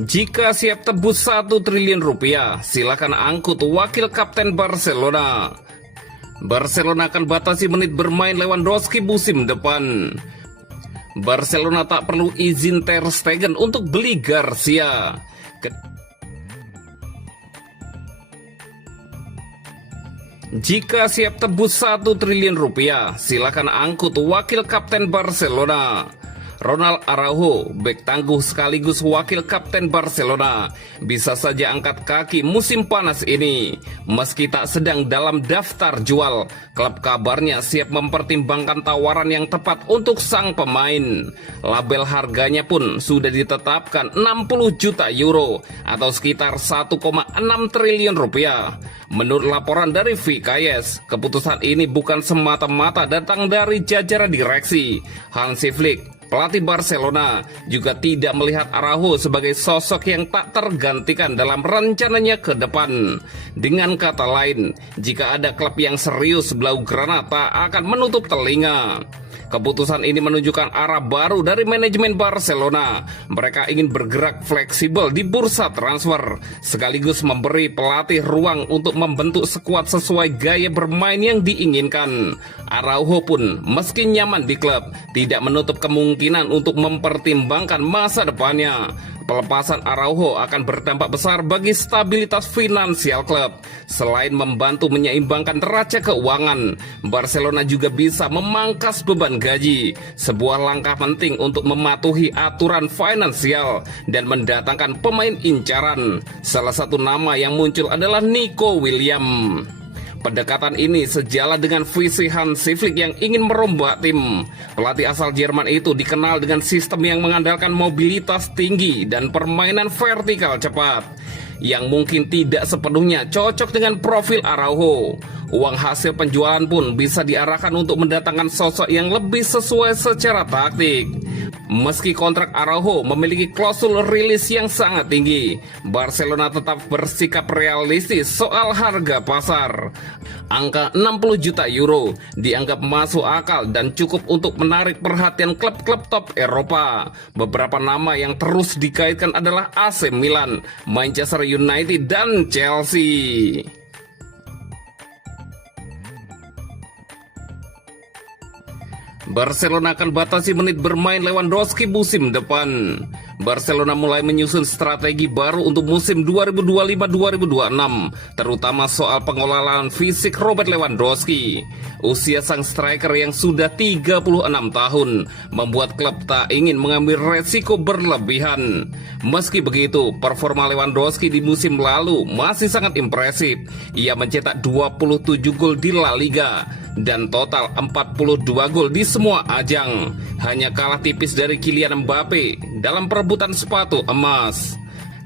Jika siap tebus 1 triliun rupiah, silakan angkut wakil kapten Barcelona. Barcelona akan batasi menit bermain Lewandowski musim depan. Barcelona tak perlu izin Ter Stegen untuk beli Garcia. Jika siap tebus 1 triliun rupiah, silakan angkut wakil kapten Barcelona. Ronald Araujo, bek tangguh sekaligus wakil kapten Barcelona, bisa saja angkat kaki musim panas ini. Meski tak sedang dalam daftar jual, klub kabarnya siap mempertimbangkan tawaran yang tepat untuk sang pemain. Label harganya pun sudah ditetapkan 60 juta euro atau sekitar 1,6 triliun rupiah. Menurut laporan dari VKS, keputusan ini bukan semata-mata datang dari jajaran direksi. Hansi Flick, pelatih Barcelona, juga tidak melihat Araujo sebagai sosok yang tak tergantikan dalam rencananya ke depan. Dengan kata lain, jika ada klub yang serius, Blaugrana tak akan menutup telinga. Keputusan ini menunjukkan arah baru dari manajemen Barcelona. Mereka ingin bergerak fleksibel di bursa transfer, sekaligus memberi pelatih ruang untuk membentuk skuad sesuai gaya bermain yang diinginkan. Araujo pun meski nyaman di klub, tidak menutup kemungkinan untuk mempertimbangkan masa depannya. Pelepasan Araujo akan berdampak besar bagi stabilitas finansial klub. Selain membantu menyeimbangkan neraca keuangan, Barcelona juga bisa memangkas beban gaji, sebuah langkah penting untuk mematuhi aturan finansial dan mendatangkan pemain incaran. Salah satu nama yang muncul adalah Nico Williams. Pendekatan ini sejalan dengan visi Hansi Flick yang ingin merombak tim. Pelatih asal Jerman itu dikenal dengan sistem yang mengandalkan mobilitas tinggi dan permainan vertikal cepat, yang mungkin tidak sepenuhnya cocok dengan profil Araujo. Uang hasil penjualan pun bisa diarahkan untuk mendatangkan sosok yang lebih sesuai secara taktik. Meski kontrak Araujo memiliki klausul rilis yang sangat tinggi, Barcelona tetap bersikap realistis soal harga pasar. Angka 60 juta euro dianggap masuk akal dan cukup untuk menarik perhatian klub-klub top Eropa. Beberapa nama yang terus dikaitkan adalah AC Milan, Manchester United, dan Chelsea. Barcelona akan batasi menit bermain Lewandowski musim depan. Barcelona mulai menyusun strategi baru untuk musim 2025-2026, terutama soal pengelolaan fisik Robert Lewandowski. Usia sang striker yang sudah 36 tahun membuat klub tak ingin mengambil resiko berlebihan. Meski begitu, performa Lewandowski di musim lalu masih sangat impresif. Ia mencetak 27 gol di La Liga dan total 42 gol di semua ajang. Hanya kalah tipis dari Kylian Mbappe dalam perebutan sepatu emas.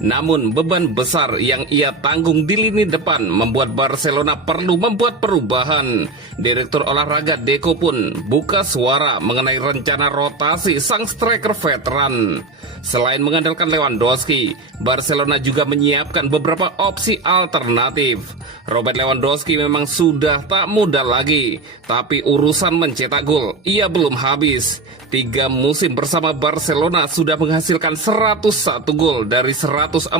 Namun beban besar yang ia tanggung di lini depan membuat Barcelona perlu membuat perubahan. Direktur olahraga Deco pun buka suara mengenai rencana rotasi sang striker veteran. Selain mengandalkan Lewandowski, Barcelona juga menyiapkan beberapa opsi alternatif. Robert Lewandowski memang sudah tak muda lagi, tapi urusan mencetak gol ia belum habis. 3 musim bersama Barcelona sudah menghasilkan 101 gol dari 147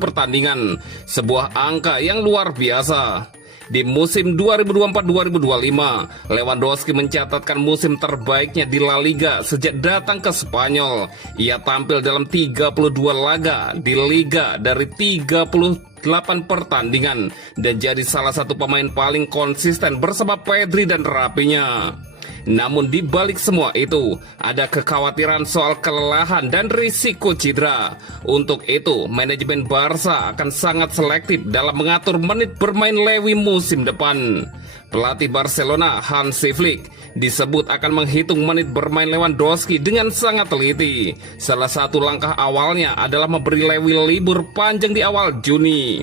pertandingan, sebuah angka yang luar biasa. Di musim 2024-2025, Lewandowski mencatatkan musim terbaiknya di La Liga sejak datang ke Spanyol. Ia tampil dalam 32 laga di Liga dari 38 pertandingan dan jadi salah satu pemain paling konsisten bersama Pedri dan Rapinya. Namun di balik semua itu, ada kekhawatiran soal kelelahan dan risiko cedera. Untuk itu, manajemen Barca akan sangat selektif dalam mengatur menit bermain Lewi musim depan. Pelatih Barcelona, Hansi Flick, disebut akan menghitung menit bermain Lewandowski dengan sangat teliti. Salah satu langkah awalnya adalah memberi Lewi libur panjang di awal Juni,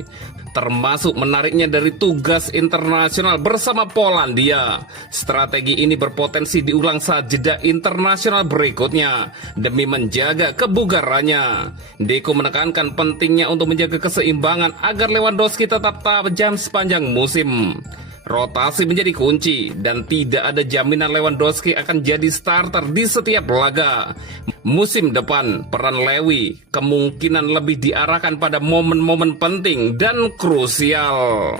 termasuk menariknya dari tugas internasional bersama Polandia. Strategi ini berpotensi diulang saat jeda internasional berikutnya demi menjaga kebugarannya. Deco menekankan pentingnya untuk menjaga keseimbangan agar Lewandowski tetap tajam sepanjang musim. Rotasi menjadi kunci dan tidak ada jaminan Lewandowski akan jadi starter di setiap laga. Musim depan, peran Lewi kemungkinan lebih diarahkan pada momen-momen penting dan krusial.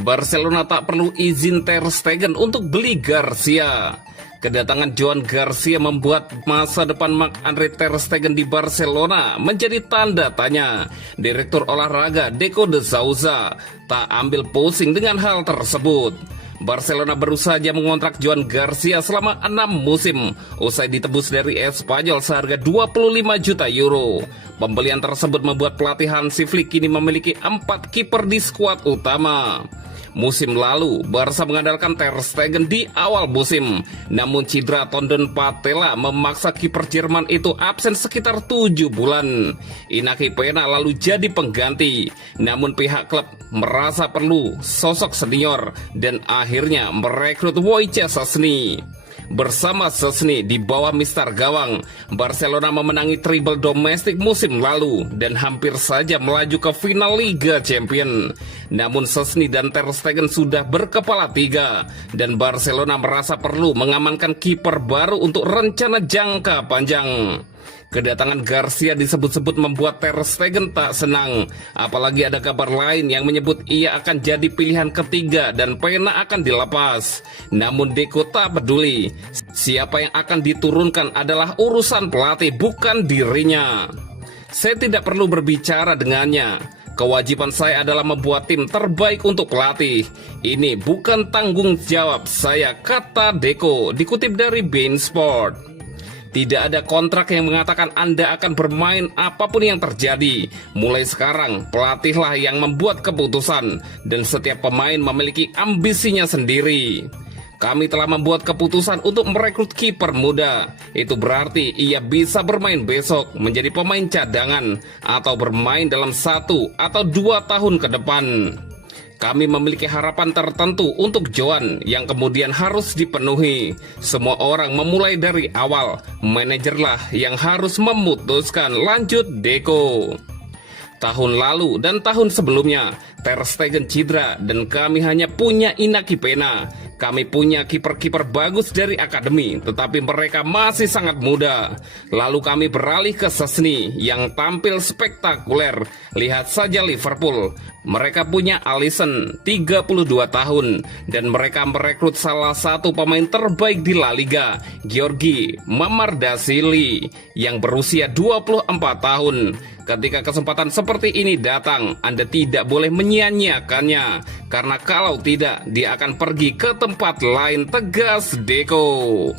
Barcelona tak perlu izin Ter Stegen untuk beli Garcia. Kedatangan Joan Garcia membuat masa depan Marc-Andre Ter Stegen di Barcelona menjadi tanda tanya. Direktur olahraga Deco de Souza tak ambil pusing dengan hal tersebut. Barcelona baru saja mengontrak Joan Garcia selama 6 musim usai ditebus dari Espanyol seharga 25 juta euro. Pembelian tersebut membuat pelatih Hansi Flick kini memiliki 4 kiper di skuad utama. Musim lalu, Barca mengandalkan Ter Stegen di awal musim. Namun cedera tendon patella memaksa kiper Jerman itu absen sekitar 7 bulan. Inaki Pena lalu jadi pengganti. Namun pihak klub merasa perlu sosok senior dan akhirnya merekrut Wojciech Szczesny. Bersama Szczesny di bawah Mister Gawang, Barcelona memenangi treble domestik musim lalu dan hampir saja melaju ke final Liga Champions. Namun Szczesny dan Ter Stegen sudah berkepala tiga dan Barcelona merasa perlu mengamankan kiper baru untuk rencana jangka panjang. Kedatangan Garcia disebut-sebut membuat Ter Stegen tak senang. Apalagi ada kabar lain yang menyebut ia akan jadi pilihan ketiga dan Pena akan dilepas. Namun Deco tak peduli. Siapa yang akan diturunkan adalah urusan pelatih, bukan dirinya. Saya tidak perlu berbicara dengannya. Kewajiban saya adalah membuat tim terbaik untuk pelatih. Ini bukan tanggung jawab saya, kata Deco, dikutip dari beIN Sport. Tidak ada kontrak yang mengatakan Anda akan bermain apapun yang terjadi. Mulai sekarang, pelatihlah yang membuat keputusan dan setiap pemain memiliki ambisinya sendiri. Kami telah membuat keputusan untuk merekrut kiper muda. Itu berarti ia bisa bermain besok, menjadi pemain cadangan, atau bermain dalam 1 atau 2 tahun ke depan. Kami memiliki harapan tertentu untuk Joan yang kemudian harus dipenuhi. Semua orang memulai dari awal. Manajerlah yang harus memutuskan, lanjut Deco. Tahun lalu dan tahun sebelumnya, Ter Stegen cedera dan kami hanya punya Inaki Pena. Kami punya kiper-kiper bagus dari akademi, tetapi mereka masih sangat muda. Lalu kami beralih ke Szczesny yang tampil spektakuler. Lihat saja Liverpool. Mereka punya Alisson, 32 tahun, dan mereka merekrut salah satu pemain terbaik di La Liga, Giorgi Mamardashvili, yang berusia 24 tahun. Ketika kesempatan seperti ini datang, Anda tidak boleh menyia-nyiakannya, karena kalau tidak, dia akan pergi ke tempat lain, tegas Deco.